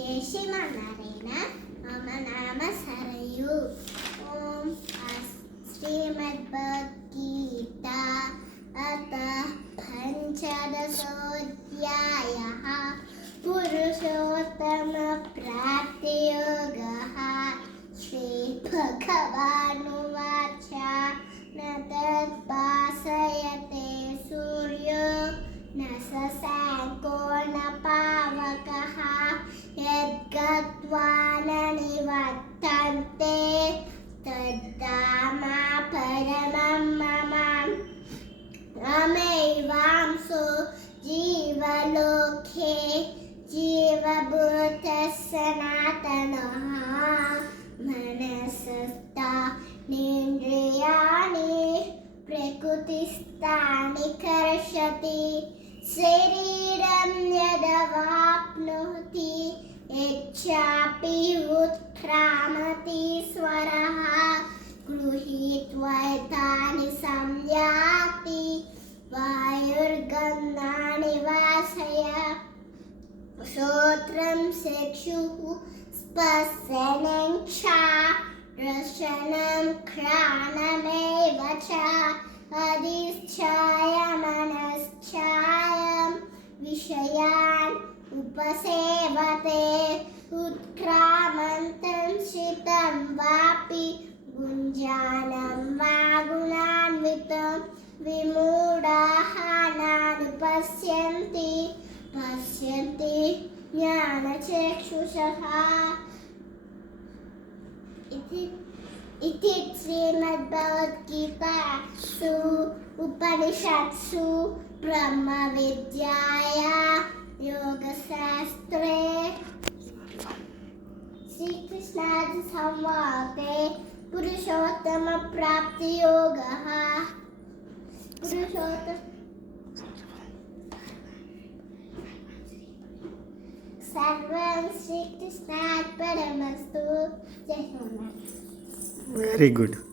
जय श्रीमन्नारायण मम नाम सरयू ओम श्रीमद्भगवद्गीता अथ पंचदशोऽध्यायः पुरुषोत्तमप्राप्तियोगः श्रीभगवानुवाच न तद्भासयते सूर्यो न शशाङ्को न पावकः यद्गत्वा न निवर्तन्ते तद्धाम परमं मम अहमेवांसो जीवलोके जीवभूतः सनातनः मनसस्तानीन्द्रियाणि प्रकृतिस्थानि कर्षति शरीरं यदवाप्नोति यच्चापि उत्क्रामति स्वरः गृहीत्वैतानि संयाति वायुर्गन्धानि वासय श्रोत्रं चक्षुः स्पर्शनं रसनं घ्राणमेव च अधिष्ठाय मनश्चायं विषयान् उपसेवते उत्क्रामन्तं शीतं वापि गुञ्जानं वा गुणान्वितं विमूढाः नानुपश्यन्ति पश्यन्ति ज्ञानचक्षुषः इति श्रीमद्भगवद्गीतासु उपनिषत्सु ब्रह्मविद्यायां योगशास्त्रे श्रीकृष्णार्जुनसंवादे पुरुषोत्तमप्राप्तियोगः सर्वं श्रीकृष्णार्पणमस्तु जय श्रीकृष्ण Very good.